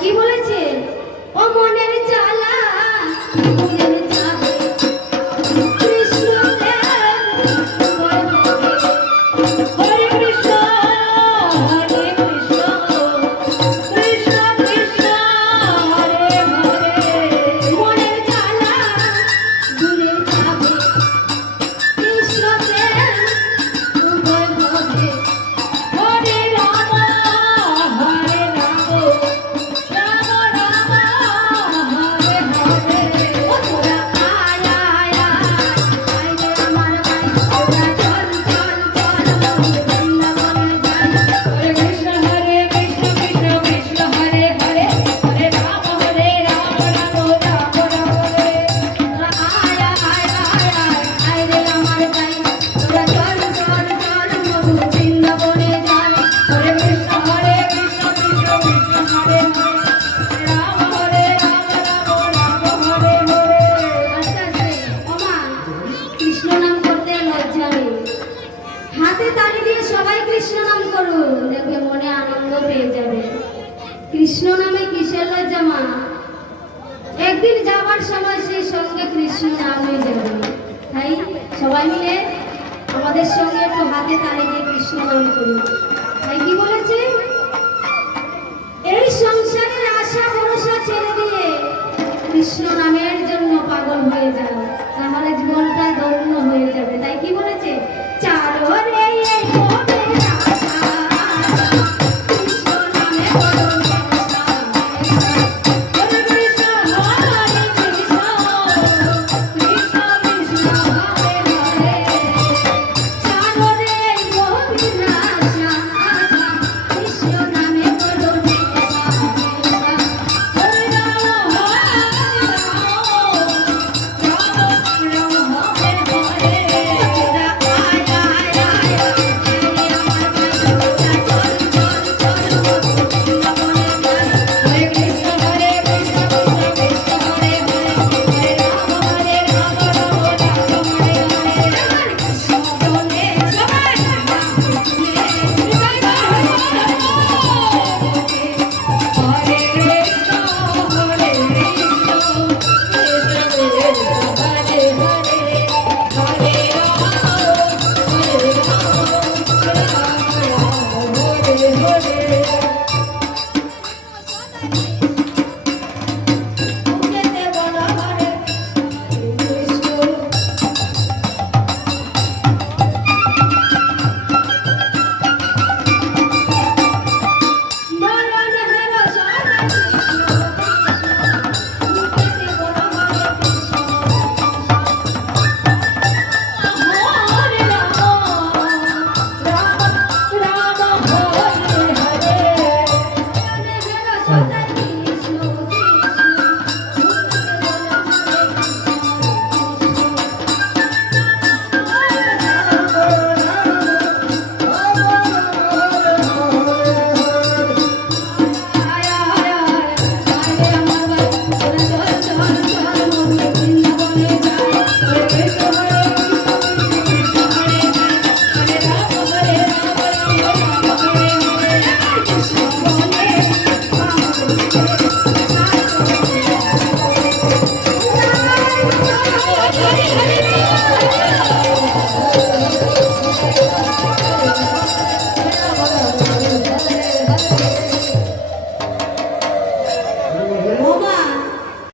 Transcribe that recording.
কি বলেছে ও মনের জ্বালা মনের যাবে কৃষ্ণ হরে কৃষ্ণ হরে কৃষ্ণ কৃষ্ণ কৃষ্ণ হরে হরে মনের জ্বালা দূরে যাবে কৃষ্ণ প্রেম উভয় হবে হরে রাম হরে কৃষ্ণ নামে কিসের লজ্জা মা? একদিন যাবার সময় সেই সঙ্গে কৃষ্ণ নাম হয়ে যাবে। তাই সবাই মিলে আমাদের সঙ্গে একটু হাতে তালি দিয়ে কৃষ্ণ নাম করুন।